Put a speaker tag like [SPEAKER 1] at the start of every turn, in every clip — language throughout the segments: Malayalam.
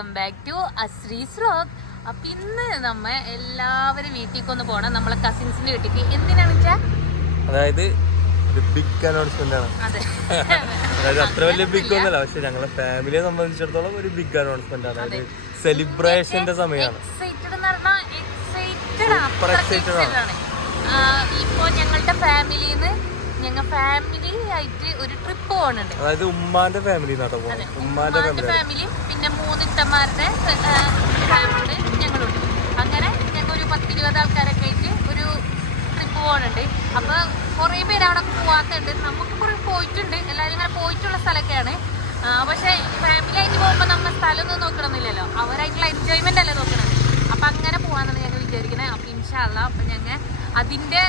[SPEAKER 1] Welcome back to Ashrees rock അപ്പൊ ഇന്ന് നമ്മ എല്ലാവരും വീട്ടിലേക്ക് ഒന്ന് പോകണം നമ്മളെ കസിൻസിന്റെ വീട്ടിലേക്ക് എന്തിനാണ് വെച്ചാ
[SPEAKER 2] അതായത് ഒരു ബിഗ് അനൗൺസ്മെന്റ് ആണ്. അതായത് അത്ര വലിയ ബിഗ് ഒന്നുമല്ല. പക്ഷെ ഞങ്ങളെ ഫാമിലിയെ സംബന്ധിച്ചിടത്തോളം ഒരു ബിഗ് അനൗൺസ്മെന്റ് ആണ്. ഒരു സെലിബ്രേഷന്റെ സമയമാണ്.
[SPEAKER 1] എക്സൈറ്റഡ്
[SPEAKER 2] ആണ്.
[SPEAKER 1] ഞങ്ങളുടെ ഫാമിലിന്ന് ഞങ്ങൾ ഫാമിലി ആയിട്ട് ഒരു ട്രിപ്പ് പോകുന്നുണ്ട്
[SPEAKER 2] അതായത് ഉമ്മാന്റെ ഫാമിലി ഉമ്മാന്റെ ഫാമിലി
[SPEAKER 1] ഫാമിലിയും പിന്നെ മൂന്നിട്ടന്മാരുടെ ഫാമിലി ഞങ്ങളുണ്ട്. അങ്ങനെ ഞങ്ങൾ ഒരു പത്തിരുപത് ആൾക്കാരൊക്കെ ആയിട്ട് ഒരു ട്രിപ്പ് പോകുന്നുണ്ട് അപ്പൊ കുറേ പേര് അവിടെ പോവാത്തുണ്ട്. നമുക്ക് കുറെ പോയിട്ടുണ്ട്. എല്ലാവരും ഇങ്ങനെ പോയിട്ടുള്ള സ്ഥലമൊക്കെയാണ് പക്ഷേ ഫാമിലി ആയിട്ട് പോകുമ്പോൾ നമ്മൾ സ്ഥലമൊന്നും നോക്കണമെന്നില്ലല്ലോ അവരായിട്ടുള്ള എൻജോയ്മെന്റ് അല്ലേ നോക്കണത്. അപ്പൊ അങ്ങനെ പോവാന്നാണ് ഞങ്ങൾ വിചാരിക്കുന്നത് അപ്പൊ ഇൻഷാല്ല അപ്പൊ ഞങ്ങൾ അതിന്റെ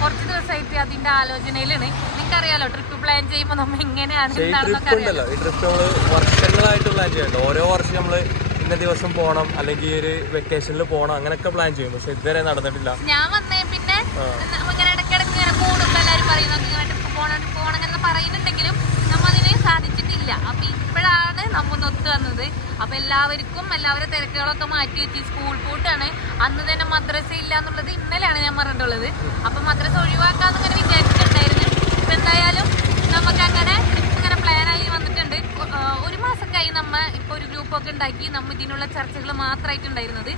[SPEAKER 1] കുറച്ച് ദിവസമായിട്ട് അതിന്റെ ആലോചനയിലാണ്. നിങ്ങൾക്കറിയാലോ ട്രിപ്പ് പ്ലാൻ ചെയ്യുമ്പോൾ നമ്മൾ എങ്ങനെയാണ് എന്താണെന്നൊക്കെ
[SPEAKER 2] ഈ ട്രിപ്പ് നമ്മൾ വർഷങ്ങളായിട്ട് പ്ലാൻ ചെയ്യുന്നുണ്ട്. ഓരോ വർഷം നമ്മൾ ഇന്ന ദിവസം പോകണം അല്ലെങ്കിൽ ഒരു വെക്കേഷനിൽ പോകണം അങ്ങനെയൊക്കെ പ്ലാൻ ചെയ്യും പക്ഷെ ഇതുവരെ നടന്നിട്ടില്ല.
[SPEAKER 1] ഞാൻ വന്നേ പിന്നെ
[SPEAKER 2] ആ.
[SPEAKER 1] നമ്മ ഇങ്ങനെ ഇടയ്ക്കിടയ്ക്ക് ഇങ്ങനെ കൂടുമ്പോൾ എല്ലാവരും പറയുന്നു ഇങ്ങനെ ട്രിപ്പ് പോകണം ട്രിപ്പ് പോകണം പറയുന്നുണ്ടെങ്കിലും നമ്മ അതിന് സാധിച്ചിട്ടില്ല. അപ്പൊ ഇപ്പോഴാണ് നമ്മൊന്ന് ഒത്തു വന്നത്. അപ്പൊ എല്ലാവർക്കും എല്ലാവരുടെ തിരക്കുകളൊക്കെ മാറ്റി വെച്ച്. സ്കൂൾ പൂട്ടാണ് അന്ന് തന്നെ മദ്രസ ഇല്ല എന്നുള്ളത് ഇന്നലെയാണ് ഞാൻ പറഞ്ഞിട്ടുള്ളത്. അപ്പൊ മദ്രസ ഒഴിവാക്കാന്ന് ഇങ്ങനെ വിചാരിച്ചിട്ടുണ്ടായിരുന്നു. ഇപ്പൊ എന്തായാലും നമുക്ക് അങ്ങനെ ഇങ്ങനെ പ്ലാൻ ആയി വന്നിട്ടുണ്ട്. ഒരു മാസക്കായി നമ്മ ഇപ്പൊ ഒരു ഗ്രൂപ്പൊക്കെ ഉണ്ടാക്കി നമ്മ ഇതിനുള്ള ചർച്ചകൾ മാത്രമായിട്ടുണ്ടായിരുന്നത്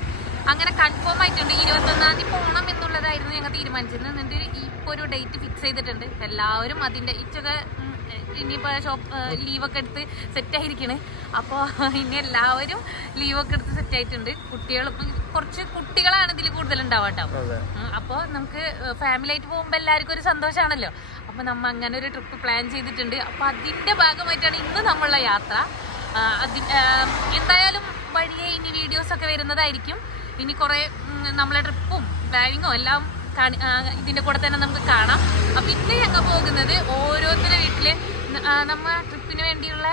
[SPEAKER 1] അങ്ങനെ കൺഫേം ആയിട്ടുണ്ട്. ഇരുപത്തൊന്നാം തീയതി പോകണം എന്നുള്ളതായിരുന്നു ഞങ്ങൾ തീരുമാനിച്ചിരുന്നത്. എന്നിട്ട് ഇപ്പൊ ഒരു ഡേറ്റ് ഫിക്സ് ചെയ്തിട്ടുണ്ട്. എല്ലാവരും അതിന്റെ ഇച്ചൊക്കെ ഇനിയിപ്പോ ഷോപ്പ് ലീവൊക്കെ എടുത്ത് സെറ്റ് ആയിരിക്കണേ. അപ്പോൾ ഇനി എല്ലാവരും ലീവൊക്കെ എടുത്ത് സെറ്റ് ആയിട്ടുണ്ട്. കുട്ടികളും കുറച്ച് കുട്ടികളാണ് ഇതിൽ കൂടുതൽ ഉണ്ടാവാട്ടോ അപ്പോൾ നമുക്ക് ഫാമിലി ആയിട്ട് പോകുമ്പോൾ എല്ലാവർക്കും ഒരു സന്തോഷമാണല്ലോ അപ്പോൾ നമ്മൾ അങ്ങനെ ഒരു ട്രിപ്പ് പ്ലാൻ ചെയ്തിട്ടുണ്ട്. അപ്പോൾ അതിന്റെ ഭാഗമായിട്ടാണ് ഇന്ന് നമ്മളുടെ യാത്ര. അതി എന്തായാലും വഴിയെ ഇനി വീഡിയോസ് ഒക്കെ വരുന്നതായിരിക്കും. ഇനി കുറേ നമ്മളെ ട്രിപ്പും പ്ലാനിങ്ങും എല്ലാം ഇതിന്റെ കൂടെ തന്നെ നമുക്ക് കാണാം. അപ്പോൾ ഇന്ന് ഞങ്ങൾ പോകുന്നത് ഓരോരുത്തരുടെ വീട്ടിൽ നമ്മ ട്രിപ്പിന് വേണ്ടിയുള്ള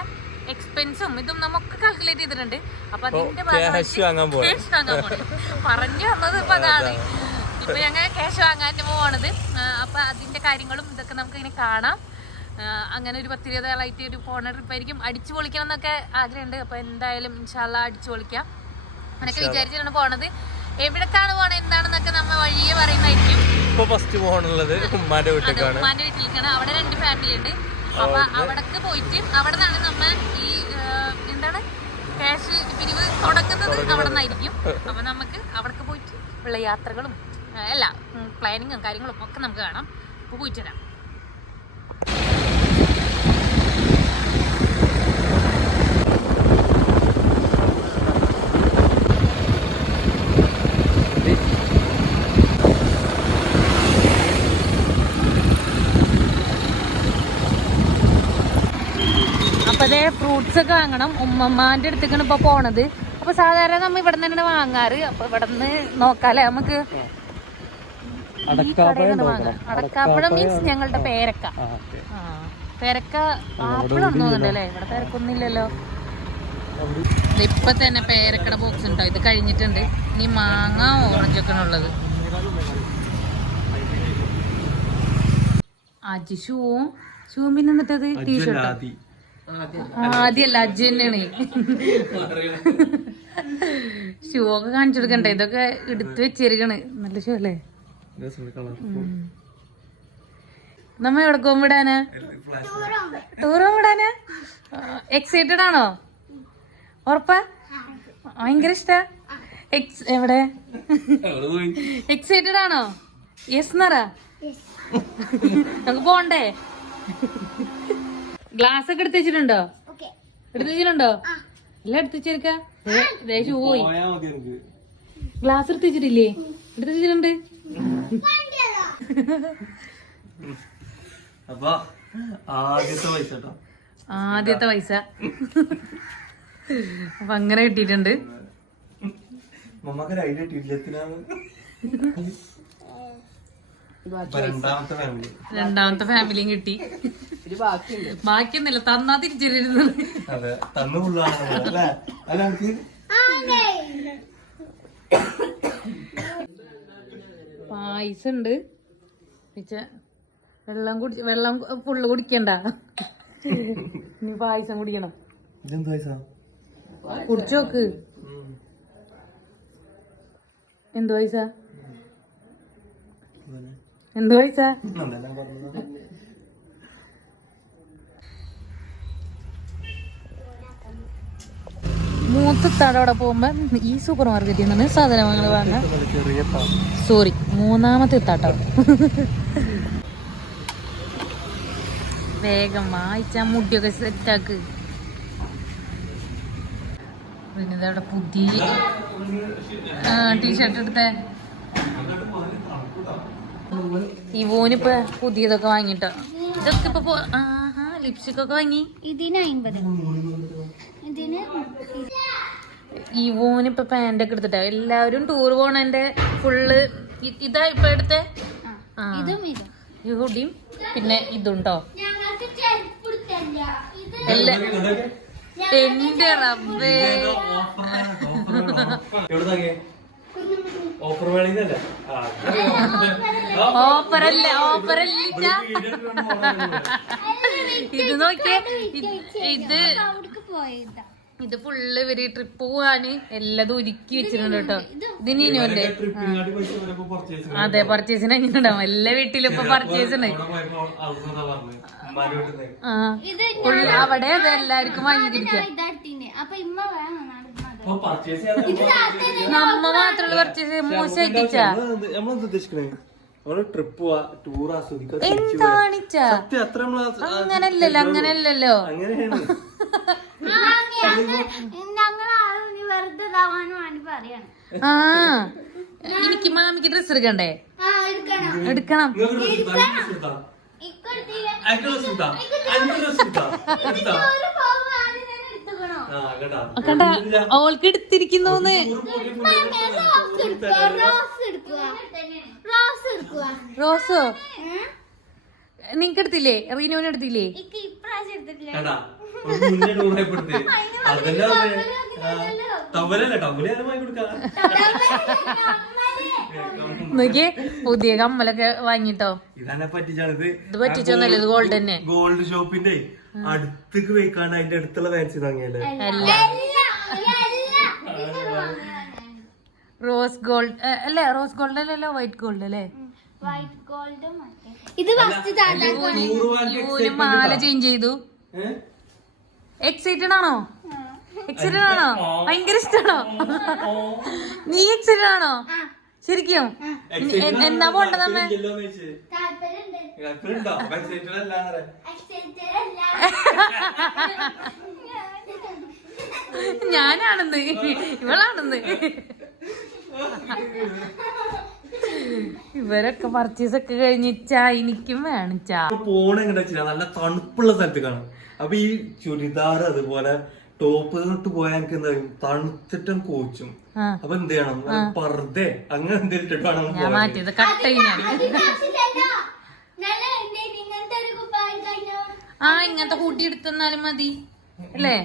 [SPEAKER 1] എക്സ്പെൻസും ഇതും നമുക്ക് കാൽക്കുലേറ്റ് ചെയ്തിട്ടുണ്ട്. അപ്പൊ അതിന്റെ
[SPEAKER 2] ക്യാഷ് വാങ്ങാൻ.
[SPEAKER 1] പറഞ്ഞു വന്നത് ഇപ്പൊ അതാണ്. ഇപ്പൊ ഞങ്ങൾ ക്യാഷ് വാങ്ങാൻ പോവാണത്. അപ്പൊ അതിന്റെ കാര്യങ്ങളും ഇതൊക്കെ നമുക്ക് ഇങ്ങനെ കാണാം. അങ്ങനെ ഒരു പത്തിരുപത് ആളായിട്ട് ഒരു പോണ ട്രിപ്പ് ആയിരിക്കും. അടിച്ചു പൊളിക്കണം എന്നൊക്കെ ആഗ്രഹമുണ്ട്. അപ്പൊ എന്തായാലും ഇൻഷാല്ല അടിച്ചു പൊളിക്കാം. അങ്ങനെയൊക്കെ വിചാരിച്ചിട്ടാണ് പോണത്. എവിടേക്കാണ് പോണത്? എന്താണെന്നൊക്കെ നമ്മൾ വഴിയെ പറയുന്നതായിരിക്കും.
[SPEAKER 2] ഫസ്റ്റ് വീട്ടിലേക്കാണ്.
[SPEAKER 1] ഉമ്മാന്റെ വീട്ടിലേക്കാണ്. അവിടെ രണ്ട് ഫാമിലി ഉണ്ട്. അപ്പൊ അവിടക്ക് പോയിട്ട് അവിടെ നിന്നാണ് നമ്മ ഈ എന്താണ് ക്യാഷ് പിരിവ് തുടക്കുന്നത് അവിടെ നിന്നായിരിക്കും അപ്പൊ നമുക്ക് അവിടക്ക് പോയിട്ട് ഉള്ള യാത്രകളും എല്ലാ പ്ലാനിങ്ങും കാര്യങ്ങളും ഒക്കെ നമുക്ക് കാണാം. അപ്പൊ പോയിട്ട് വരാം. ഫ്രൂട്ട്സ് ഒക്കെ വാങ്ങണം. ഉമ്മമ്മാന്റെ അടുത്തേക്കാണ് ഇപ്പൊ പോണത്. അപ്പൊ സാധാരണ നമ്മ ഇവിടെ തന്നെയാണ് വാങ്ങാറ്. അപ്പൊ ഇവിടെ നിന്ന് നോക്കാല്ലേ? നമുക്ക് അടക്കാപ്പഴം മീൻസ് ഞങ്ങളുടെ പേരക്ക. പേരക്ക ആപ്പിളാണെന്ന് തോന്നുന്നുണ്ട് അല്ലേ ഇവിടെ പേരക്കൊന്നുമില്ലല്ലോ. ഇപ്പൊ തന്നെ പേരക്കട ബോക്സ് ഉണ്ടോ? ഇത് കഴിഞ്ഞിട്ടുണ്ട്. ഇനി മാങ്ങ ഓറഞ്ച് ഒക്കെ ഉള്ളത്. അജിഷുവും ഷൂമിന് എന്നിട്ടത് ടീഷർട്ട് ആദ്യമല്ല അജ്ജു തന്നെയാണ് ഷൂ ഒക്കെ കാണിച്ചു കൊടുക്കണ്ടേ? ഇതൊക്കെ എടുത്തു വെച്ചിരിക്കണ്. നല്ല ഷൂ അല്ലേ നമ്മ എവിടെ പോകും വിടാനാ ടൂർ വിടാനാ എക്സൈറ്റഡ് ആണോ? ഉറപ്പാ? ഭയങ്കര ഇഷ്ട. എവിടെ? എക്സൈറ്റഡ് ആണോ? യെസ് എന്നറ നമുക്ക് പോണ്ടേ? ഗ്ലാസ് ഒക്കെ എടുത്ത് വെച്ചിട്ടുണ്ടോ എടുത്ത് വെച്ചിട്ടുണ്ടോ എല്ലാം എടുത്ത് വെച്ചേക്ക ദേശം പോയി ഗ്ലാസ് എടുത്ത് വെച്ചിട്ടില്ലേ എടുത്ത് വെച്ചിട്ടുണ്ട്
[SPEAKER 2] അപ്പൊ ആദ്യത്തെ പൈസ കേട്ടോ
[SPEAKER 1] ആദ്യത്തെ പൈസ അപ്പൊ അങ്ങനെ കിട്ടിയിട്ടുണ്ട്
[SPEAKER 2] മമ്മക്ക് ഐഡിയ കിട്ടിയില്ലത്തിനാണ് രണ്ടാമത്തെ ഫാമിലി
[SPEAKER 1] രണ്ടാമത്തെ ഫാമിലിയും കിട്ടി. ബാക്കിയൊന്നുമില്ല തന്നാ തിരിച്ചറിയുന്നത്
[SPEAKER 2] അതെ തന്നു ഫുള്ളാണ് അല്ലേ? അല്ല എനിക്ക്
[SPEAKER 1] പായസം ഉണ്ട് പിച്ച വെള്ളം കുടി വെള്ളം ഫുള്ള് കുടിക്കണ്ട. ഇനി പായസം കുടിക്കണം.
[SPEAKER 2] ഇതെന്ത് പൈസ
[SPEAKER 1] കുടിച്ചു നോക്ക്. എന്ത് പൈസ എന്ത് പൈസ മൂത്തത്താടെ അവിടെ പോകുമ്പോ ഈ സൂപ്പർ മാർക്കറ്റിൽ നിന്നാണ് സാധനങ്ങൾ വാങ്ങാൻ സോറി മൂന്നാമത്തെ എത്താട്ടോ വേഗം വായിച്ച മുടിയൊക്കെ സെറ്റാക്ക് പിന്നെ ഇതവിടെ പുതിയ ടീഷർട്ട് എടുത്തേ. ഇവോനിപ്പോ പുതിയതൊക്കെ വാങ്ങിട്ടോ ഇതൊക്കെ ഇപ്പൊ ലിപ്സ്റ്റിക് ഒക്കെ വാങ്ങി.
[SPEAKER 3] ഇതിന് അമ്പത്. ഇതിന്
[SPEAKER 1] ഇവോനിപ്പോ പാന്റ് ഒക്കെ എടുത്തിട്ടാ. എല്ലാവരും ടൂർ പോണേന്റെ ഫുള്ള് ഇതാ ഇപ്പൊ എടുത്തേ?
[SPEAKER 3] ഇതും ഇതും.
[SPEAKER 1] ഈ ഹുഡിയും പിന്നെ ഇതുണ്ടോ എല്ലാ എന്റെ റബ്ബേ.
[SPEAKER 2] ഓഫർ വേണമെന്നല്ലേ
[SPEAKER 1] ഓപ്പറല്ല ഓഫറല്ല ഇത്. നോക്കിയേ ഇത് ഇത്
[SPEAKER 3] അവിടേക്ക് പോയതാ.
[SPEAKER 1] ഇത് ഫുള്ള് ഇവർ ട്രിപ്പ് പോവാന് എല്ലാതും ഒരുക്കി വെച്ചിട്ടുണ്ട് കേട്ടോ. ഇത് നീനുവല്ലേ അതെ പർച്ചേസിന് എങ്ങനെ ഉണ്ടാവും. എല്ലാ വീട്ടിലും ഇപ്പൊ പർച്ചേസ് ഉണ്ട്. ആ. അവിടെ അത് എല്ലാവർക്കും വാങ്ങിയിരിക്കുക നമ്മ മാത്രമുള്ള പർച്ചേസ് മോശമായിട്ടിച്ചാ
[SPEAKER 2] നമ്മളെന്താ ഉദ്ദേശിക്കണേ? നമ്മൾ ട്രിപ്പ് പോവാ ടൂർ
[SPEAKER 1] അങ്ങനല്ലല്ലോ അങ്ങനല്ലല്ലോ.
[SPEAKER 2] അങ്ങനെയാണ്.
[SPEAKER 1] ആ എനിക്ക് മാമിക്ക് ഡ്രസ് എടുക്കണ്ടേ?
[SPEAKER 3] ആ എടുക്കണം.
[SPEAKER 1] എടുക്കണം. കണ്ട? അവൾക്ക് എടുത്തിരിക്കുന്നോന്ന്.
[SPEAKER 3] റോസ് എടുക്കുക റോസ് എടുക്കുക. റോസ് എടുക്കുക.
[SPEAKER 1] റോസോ? നിങ്ങക്ക് എടുത്തില്ലേ? റീനുവിന് എടുത്തില്ലേ?
[SPEAKER 2] ടവൽ കൊടുക്കാം?
[SPEAKER 1] നോക്കിയേ പുതിയ കമ്മലൊക്കെ വാങ്ങിട്ടോ.
[SPEAKER 2] ഇതാണ് പറ്റിച്ചാണിത്.
[SPEAKER 1] ഇത് പറ്റിച്ചൊന്നല്ല ഇത് ഗോൾഡ് തന്നെ.
[SPEAKER 2] ഗോൾഡ് ഷോപ്പിന്റെ അടുത്തേക്ക് വെക്കാണ്ട് അതിന്റെ അടുത്തുള്ള വാങ്ങിയല്ലേ
[SPEAKER 1] അല്ല. റോസ് ഗോൾഡ് അല്ലേ റോസ് ഗോൾഡ് അല്ലല്ലോ വൈറ്റ് ഗോൾഡ് അല്ലേ?
[SPEAKER 3] വൈറ്റ് ഗോൾഡ് ഇത്
[SPEAKER 1] മാല ചേഞ്ച് ചെയ്തു. എക്സൈറ്റഡ് ആണോ? എക്സൈറ്റഡ് ആണോ? ഭയങ്കര ഇഷ്ടമാണോ? നീ എക്സൈറ്റഡ് ആണോ? ശരിക്കും. എന്നാ പോണ്ടത് അമ്മ
[SPEAKER 3] താല്പര്യമുണ്ട് Accenture അല്ല.
[SPEAKER 1] ഞാനാണെന്ന്. ഇവളാണെന്ന്. ഇവരൊക്കെ പർച്ചേസ് ഒക്കെ കഴിഞ്ഞിച്ചാ എനിക്കും വേണം ചാ.
[SPEAKER 2] പോണ നല്ല തണുപ്പുള്ള സ്ഥലത്ത് കാണും. അപ്പൊ ഈ ചുരിദാർ അതുപോലെ ടോപ്പ് തൊട്ട് പോയാൽ എനിക്ക് എന്താ തണുത്തിട്ടും കോച്ചും. അപ്പൊ എന്ത് ചെയ്യണം? പർദ്ദേ അങ്ങനെ എന്തെങ്കിലും ഇട്ടിട്ട് വേണം.
[SPEAKER 1] മാറ്റിയത് കട്ട്? ആ ഇങ്ങനത്തെ കൂട്ടി എടുത്തെന്നാലും മതി. അല്ലേ?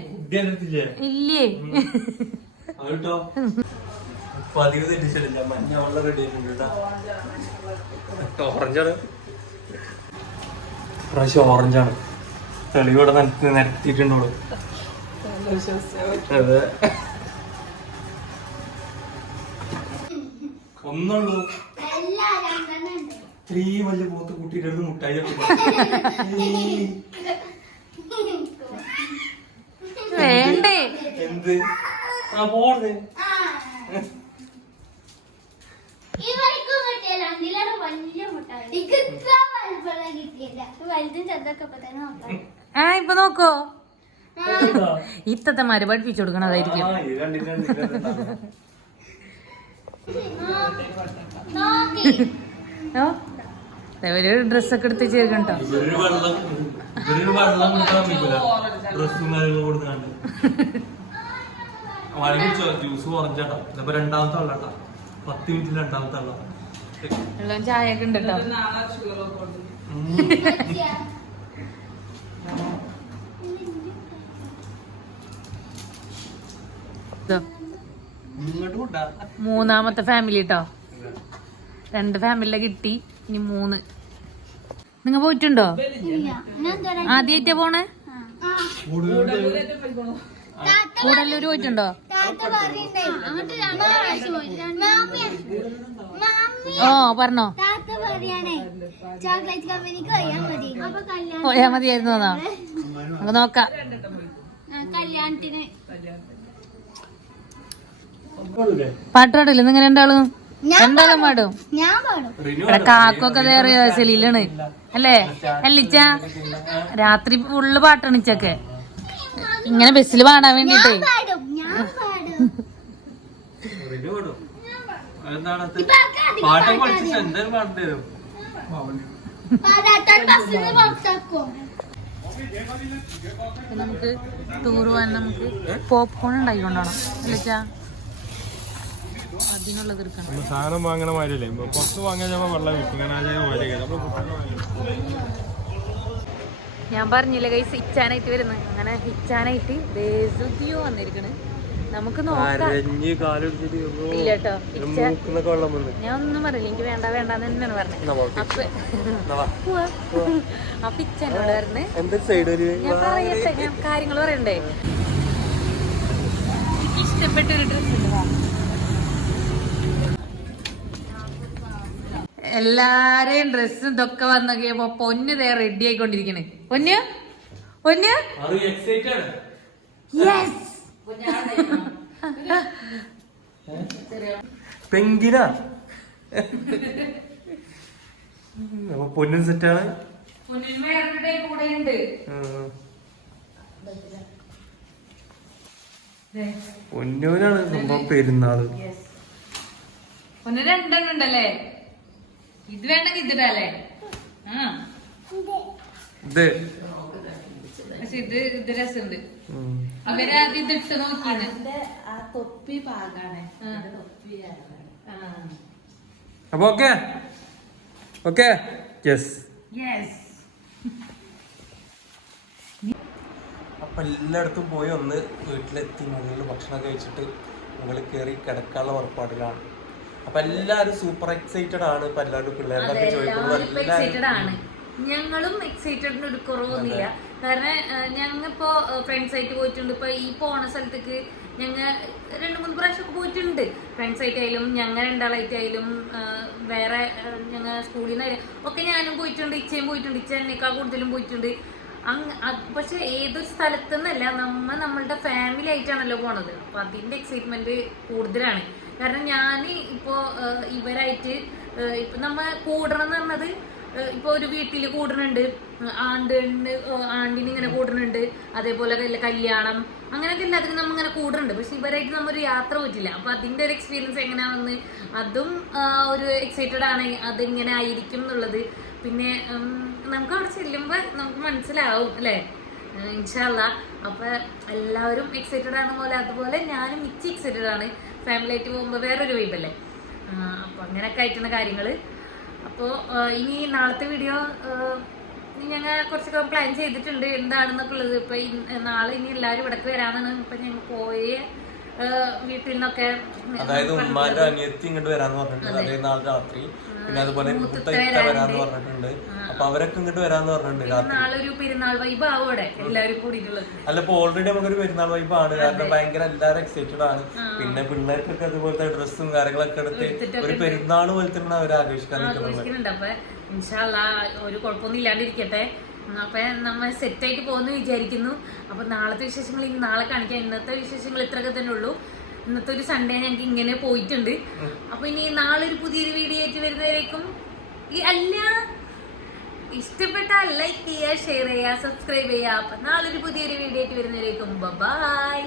[SPEAKER 1] ഇല്ലേ?
[SPEAKER 2] പതിവ് തെറ്റിച്ചിട്ടില്ല മഞ്ഞ വെള്ളം റെഡി ആയിട്ടുണ്ട് ഓറഞ്ചാണ് പ്രാവശ്യം ഓറഞ്ചാണ് തെളിവിടെ നിരത്തി നിരത്തിയിട്ടുണ്ടോളൂ അതെ. ഒന്നുള്ളൂ. ഇത്രയും വലിയ പോത്ത് കൂട്ടിയിട്ട് എടുത്ത് മുട്ടായി
[SPEAKER 1] വേണ്ടേ?
[SPEAKER 2] എന്ത്? ആ പോണേ
[SPEAKER 3] ആ. ഇപ്പൊ നോക്കാം.
[SPEAKER 1] ആ ഇപ്പൊ നോക്കോ. ഇത്തത്തെ പഠിപ്പിച്ചു കൊടുക്കണതായിരിക്കും
[SPEAKER 2] ആ ഇത് കണ്ടില്ല കണ്ടില്ല
[SPEAKER 3] നോക്കി.
[SPEAKER 1] ഓ ദേ ഒരു ഡ്രസ്സൊക്കെ എടുത്ത് ചേർക്കണ്ടോ
[SPEAKER 2] ജ്യൂസ് കുറഞ്ഞാട്ടോ ഇതിപ്പോ രണ്ടാമത്തെ വെള്ളട്ടാ. പത്ത് മിനിറ്റിൽ രണ്ടാമത്തെ വെള്ളം.
[SPEAKER 1] ചായ ഒക്കെ ഉണ്ടല്ലോ
[SPEAKER 3] വെച്ചിയാ.
[SPEAKER 1] ഇതോ,
[SPEAKER 2] ഇങ്ങോട്ട് കൂട്ടാ
[SPEAKER 1] മൂന്നാമത്തെ ഫാമിലി കേട്ടോ രണ്ട് ഫാമിലിയിലെ കിട്ടി. ഇനി മൂന്ന്. നിങ്ങ പോയിട്ടുണ്ടോ?
[SPEAKER 3] ഇല്ല. ഞാൻ ഇതുവരെ-
[SPEAKER 1] ആദ്യമായിട്ടാ പോണേ. കൂടല്ലൂര് പോയിട്ടുണ്ടോ? ഓ പറഞ്ഞോ. പോയാ മതിയായിരുന്നു നമുക്ക് നോക്കാം.
[SPEAKER 3] കല്യാണത്തിന്.
[SPEAKER 1] പാട്ട് പാടില്ല നിങ്ങൾ രണ്ടാളും? രണ്ടാളും പാടും. ഇവിടെ കാക്കൊക്കെ റിഹേഴ്സലിലാണ് അല്ലേ? അല്ലിച്ച രാത്രി ഫുള്ള് പാട്ടാണ് ഇച്ചൊക്കെ. ഇങ്ങനെ ബസ്സിൽ പാടാൻ വേണ്ടിട്ടേ. നമുക്ക് ടൂർ പോകാൻ നമുക്ക് പോപ്കോൺ ഉണ്ടായിക്കൊണ്ടാണോ അല്ലിച്ച? അതിനുള്ളത് എടുക്കണം.
[SPEAKER 2] സാധനം വാങ്ങണ മാതിരിയല്ലേ? പുറത്ത് വാങ്ങാൻ നമ്മൾ വെള്ളം കിട്ടും.
[SPEAKER 1] ഞാൻ പറഞ്ഞില്ല കൈ ഹിച്ചാനായിട്ട് വരുന്നത്. അങ്ങനെ ഹിച്ചാനായിട്ട് ദേശുദ്ധിയോ വന്നിരിക്കണ്. നമുക്ക് നോക്കാം.
[SPEAKER 2] അരഞ്ഞ് കാലൊടിച്ചിട്ട്
[SPEAKER 1] ഇല്ല കേട്ടോ ഹിച്ച
[SPEAKER 2] വന്ന്.
[SPEAKER 1] ഞാൻ ഒന്നും പറയില്ല. എനിക്ക് വേണ്ട വേണ്ടെന്ന് തന്നെയാണ് പറഞ്ഞത്. അപ്പൊ ഇച്ചനോട് പറഞ്ഞ്. ഞാൻ പറയട്ടെ ഞാൻ കാര്യങ്ങൾ പറയണ്ടേ? എനിക്ക് ഇഷ്ടപ്പെട്ട ഒരു ഡ്രസ് ഉണ്ട് എല്ലാരെയും ഡ്രസ്സും ഇതൊക്കെ വന്നു കഴിയുമ്പോ പൊന്ന് ദേ റെഡി ആയിക്കൊണ്ടിരിക്കണ്. പൊന്ന്? പൊന്ന്?
[SPEAKER 2] പെങ്കിന? അപ്പൊ പൊന്നും സെറ്റാണ്
[SPEAKER 1] പൊന്നിന് വേറെ കൂടെ ഉണ്ട്
[SPEAKER 2] പൊന്നൂരാണ് സംഭവം പെരുന്നാൾ.
[SPEAKER 1] പൊന്നു രണ്ടെണ്ണം ഉണ്ടല്ലേ? ഇത് വേണ്ടെങ്കിൽ ഇതിടല്ലേ ആ.
[SPEAKER 2] ഇത്.
[SPEAKER 1] പക്ഷെ ഇത് ഇത് രസമുണ്ട്. അവർ അത് ഇതിട്ട് നോക്കിയാണ്
[SPEAKER 4] ആ തൊപ്പി പാകാണ്.
[SPEAKER 2] അപ്പൊ ഓക്കെ? ഓക്കെ? യെസ്
[SPEAKER 1] യെസ്
[SPEAKER 2] അപ്പൊ എല്ലായിടത്തും പോയി ഒന്ന് വീട്ടിലെത്തി മുകളിൽ ഭക്ഷണം കഴിച്ചിട്ട് മുകളിൽ കയറി കിടക്കാനുള്ള പുറപ്പാടിലാണ് അപ്പൊ എല്ലാരും സൂപ്പർ എക്സൈറ്റഡ് ആണ് ഇപ്പൊ എല്ലാവരും പിള്ളേരുടെ
[SPEAKER 1] ആണ്. ഞങ്ങളും എക്സൈറ്റഡിന് ഒരു കുറവൊന്നുമില്ല. കാരണം ഞങ്ങളിപ്പോ ഫ്രണ്ട്സ് ആയിട്ട് പോയിട്ടുണ്ട്. ഇപ്പൊ ഈ പോണ സ്ഥലത്തേക്ക് ഞങ്ങൾ രണ്ട് മൂന്ന് പ്രാവശ്യം പോയിട്ടുണ്ട്. ഫ്രണ്ട്സ് ആയിട്ടായാലും ഞങ്ങൾ രണ്ടാളായിട്ടായാലും വേറെ ഞങ്ങൾ സ്കൂളിൽ നിന്നായാലും ഒക്കെ ഞാനും പോയിട്ടുണ്ട് ഇച്ചയും പോയിട്ടുണ്ട് ഇച്ച എന്നേക്കാൾ കൂടുതലും പോയിട്ടുണ്ട്. അങ് പക്ഷെ ഏതൊരു സ്ഥലത്തുനിന്നല്ല നമ്മ നമ്മളുടെ ഫാമിലി ആയിട്ടാണല്ലോ പോണത്. അപ്പൊ അതിന്റെ എക്സൈറ്റ്മെന്റ് കൂടുതലാണ്. കാരണം ഞാൻ ഇപ്പോ ഏഹ്, ഇവരായിട്ട് ഇപ്പം ഇപ്പൊ നമ്മ കൂടണം എന്ന് പറഞ്ഞത് ഇപ്പോൾ ഇപ്പൊ ഒരു വീട്ടിൽ കൂടുന്നുണ്ട് ആണ്ടിന് ആണ്ടിന് ഇങ്ങനെ കൂടുന്നുണ്ട് അതേപോലെ കല്യാണം അങ്ങനെയൊക്കെ എല്ലാത്തിനും നമ്മ ഇങ്ങനെ കൂടുന്നുണ്ട് പക്ഷെ ഇവരായിട്ട് നമ്മ ഒരു യാത്ര പറ്റില്ല അപ്പൊ അതിന്റെ ഒരു എക്സ്പീരിയൻസ് എങ്ങനെയാണെന്ന് അതും ഒരു എക്സൈറ്റഡ് ആണ്. അതെങ്ങനെ ആയിരിക്കും എന്നുള്ളത്. പിന്നെ നമുക്ക് അവിടെ ചെല്ലുമ്പോൾ നമുക്ക് മനസ്സിലാവും അല്ലേ? ഇൻഷാല്ല അപ്പൊ എല്ലാവരും എക്സൈറ്റഡ് ആണ് പോലെ അതുപോലെ ഞാനും മിച്ച എക്സൈറ്റഡ് ആണ്. ഫാമിലി ആയിട്ട് പോകുമ്പോൾ വേറൊരു വൈബല്ലേ അപ്പൊ അങ്ങനെയൊക്കെ ആയിട്ടുള്ള കാര്യങ്ങൾ അപ്പോൾ ഇനി നാളത്തെ വീഡിയോ ഞങ്ങൾ കുറച്ചൊക്കെ പ്ലാൻ ചെയ്തിട്ടുണ്ട്. എന്താണെന്നൊക്കെ ഉള്ളത്. ഇപ്പൊ നാളെ ഇനി എല്ലാവരും ഇവിടേക്ക് വരാമെന്നാണ് ഇപ്പൊ ഞങ്ങൾ പോയ വീട്ടിൽ നിന്നൊക്കെ
[SPEAKER 2] അതായത് ഉമ്മാന്റെ അനിയത്തി ഇങ്ങോട്ട് വരാന്ന് പറഞ്ഞിട്ടുണ്ട്. അതേ. നാളെ രാത്രി. പിന്നെ അതുപോലെ വരാന്ന് പറഞ്ഞിട്ടുണ്ട്. അപ്പൊ അവരൊക്കെ ഇങ്ങോട്ട് വരാന്ന് പറഞ്ഞിട്ടുണ്ട്
[SPEAKER 1] പെരുന്നാൾ വൈബ് ആവും അവിടെ എല്ലാവരും കൂടിയിട്ടുള്ളത്
[SPEAKER 2] അല്ല ഇപ്പൊ ഓൾറെഡി നമുക്കൊരു പെരുന്നാൾ വൈബാണ് കാരണം ഭയങ്കര എല്ലാരും എക്സൈറ്റഡ് ആണ്. പിന്നെ പിള്ളേർക്കൊക്കെ അതുപോലത്തെ ഡ്രസ്സും കാര്യങ്ങളൊക്കെ എടുത്ത് ഒരു പെരുന്നാൾ തന്നെ അവർ ആഘോഷിക്കാൻ നിൽക്കുന്നത്.
[SPEAKER 1] ആഘോഷിക്കുന്നുണ്ട്. അപ്പൊ ഇൻഷാല്ല ഒരു കുഴപ്പമൊന്നും ഇല്ലാണ്ടിരിക്കട്ടെ. അപ്പൊ നമ്മൾ സെറ്റ് ആയിട്ട് പോകുന്നു വിചാരിക്കുന്നു. അപ്പൊ നാളത്തെ വിശേഷങ്ങൾ ഇനി നാളെ കാണിക്കാം. ഇന്നത്തെ വിശേഷങ്ങൾ ഇത്രയൊക്കെ തന്നെ ഉള്ളൂ. ഇന്നത്തെ ഒരു സൺഡേ ഞങ്ങൾക്ക് ഇങ്ങനെ പോയിട്ടുണ്ട്. അപ്പൊ ഇനി നാളെ ഒരു പുതിയൊരു വീഡിയോ ആയിട്ട് വരുന്നവരേക്കും ഈ അല്ല ഇഷ്ടപ്പെട്ടാൽ ലൈക്ക് ചെയ്യുക ഷെയർ ചെയ്യുക സബ്സ്ക്രൈബ് ചെയ്യുക. അപ്പൊ നാളൊരു പുതിയൊരു വീഡിയോ ആയിട്ട് വരുന്നവരേക്കും. ബൈ